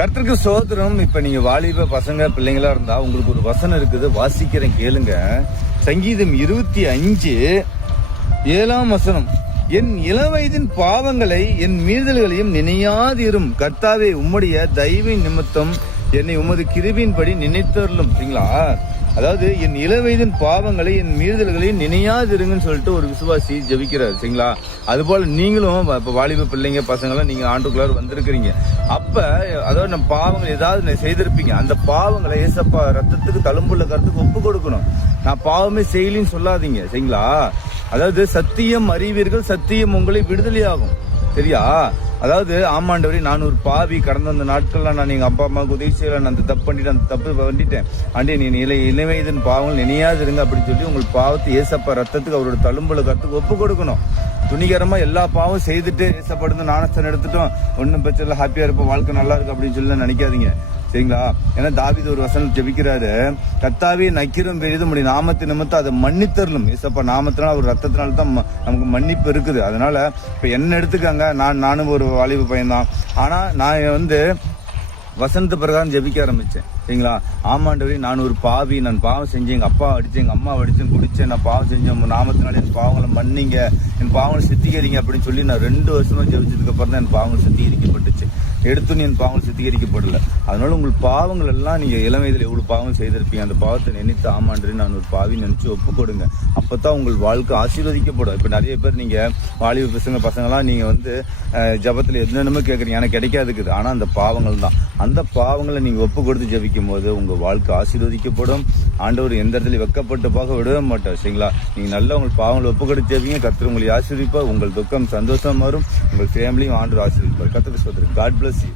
கர்த்தருக்கு சோதரம். இப்ப நீங்க வாலிப பசங்க பிள்ளைங்களா இருந்தா உங்களுக்கு ஒரு வசனம் இருக்குது, வாசிக்கிறேன் கேளுங்க. சங்கீதம் 25:7 என் இளவயதின் பாவங்களை என் மீறுதல்களையும் நினையாதிரும். கர்த்தாவே, உம்முடைய தயவின் நிமித்தம் என்னை உமது கிருபையின்படி நினைத்தருளும். சரிங்களா? அதாவது என் இளவயதின் பாவங்களை என் மீறுதல்களையும் நினையாதிருங்கன்னு சொல்லிட்டு ஒரு விசுவாசி ஜெபிக்கிறார். சரிங்களா? அது போல நீங்களும் இப்ப வாலிப பிள்ளைங்க பசங்களாம் நீங்க ஆண்டுக்குள்ளார வந்திருக்கிறீங்க. அப்ப அதாவது நம்ம பாவங்கள் ஏதாவது செய்திருப்பீங்க. அந்த பாவங்களை ஏசப்பா ரத்தத்துக்கு தழும்புள்ள கருத்துக்கு ஒப்பு கொடுக்கணும். நான் பாவமே செய்யலின்னு சொல்லாதீங்க. சரிங்களா? அதாவது சத்தியம் அறிவீர்கள், சத்தியம் உங்களை விடுதலையாகும். சரியா? அதாவது ஆமாண்டவரே, நான் ஒரு பாவி, கடந்த அந்த நாட்கள்லாம் நான் எங்க அப்பா அம்மாவுக்கு உதவி செய்யல, நான் அந்த தப்பு பண்ணிட்டேன், அந்த தப்பு பண்ணிட்டேன் ஆண்டே, நீ இளவயதின் பாவங்கள் நினையாது இருங்க அப்படின்னு சொல்லி உங்கள் பாவத்தை ஏசப்பா ரத்தத்துக்கு அவரோட தழும்புல கருத்துக்கு ஒப்பு கொடுக்கணும். துணிகரமா எல்லா பாவம் செய்துட்டு ஏசப்படுத்து நாணஸ்தன் எடுத்துட்டோம், ஒன்னும் பிரச்சனை இல்லை, ஹாப்பியா இருப்போம், வாழ்க்கை நல்லா இருக்கு அப்படின்னு சொல்லி நினைக்காதீங்க. சரிங்களா? ஏன்னா தாவீது ஒரு வசனம் ஜெபிக்கிறாரு, கர்த்தாவே நக்கிரும் பெரிது உம்முடைய நாமத்தின் நிமித்தம் அதை மன்னித்தரலும். ஏசப்பா நாமத்தினால ஒரு ரத்தத்தினால தான் நமக்கு மன்னிப்பு இருக்குது. அதனால இப்ப என்ன எடுத்துக்காங்க, நானும் ஒரு வாலிப பையன் தான். ஆனா நான் வசனத்து பிரகாரம் ஜெபிக்க ஆரம்பிச்சேன். சரிங்களா? ஆமாண்டவரே, நான் ஒரு பாவி, நான் பாவம் செஞ்சேன், எங்க அப்பா அடிச்சேன், எங்க அம்மா அடிச்சேன், குடிச்சேன், நான் பாவம் செஞ்சேன், உங்க நாமத்தினால என் பாவங்களை மன்னிங்க, என் பாவங்களை சித்திகரிங்க அப்படின்னு சொல்லி நான் 2 வருஷமா ஜெபிச்சதுக்கு அப்புறம் தான் என் பாவங்கள் சித்திகரிக்கப்பட்டுச்சு. எடுத்துன்னு என் பாவங்கள் சித்திகரிக்கப்படல. அதனால உங்கள் பாவங்கள் எல்லாம் நீங்க இளம் வயதில் எவ்வளவு பாவம் செய்திருப்பீங்க, அந்த பாவத்தை நினைத்து ஆமாண்டவரே நான் ஒரு பாவி நினைச்சு ஒப்பு கொடுங்க. அப்பதான் உங்கள் வாழ்க்கை ஆசீர்வதிக்கப்படும். இப்ப நிறைய பேர் நீங்க வாலிப பசங்களாம் நீங்க ஜபத்துல என்னென்னமோ கேட்குறீங்க, எனக்கு கிடைக்காதுக்குது. ஆனா அந்த பாவங்கள் தான். அந்த பாவங்களை நீங்க ஒப்பு கொடுத்து ஜபிக்கும் போது உங்க வாழ்க்கை ஆசீர்வதிக்கப்படும். ஆண்டவர் எந்த இடத்துல வெக்கப்பட்டு பார்க்க விடவே மாட்டார். சரிங்களா? நீங்க நல்லா உங்கள் பாவங்களை ஒப்பு கொடுத்து ஜபிங்க, கர்த்தர் உங்களை ஆசீர்வதிப்பார். உங்கள் துக்கம் சந்தோஷம் வரும், உங்கள் ஃபேமிலியும் ஆண்டவர் ஆசீர்வதிப்பார். கர்த்தருக்கு ஸ்தோத்திரம். God bless you.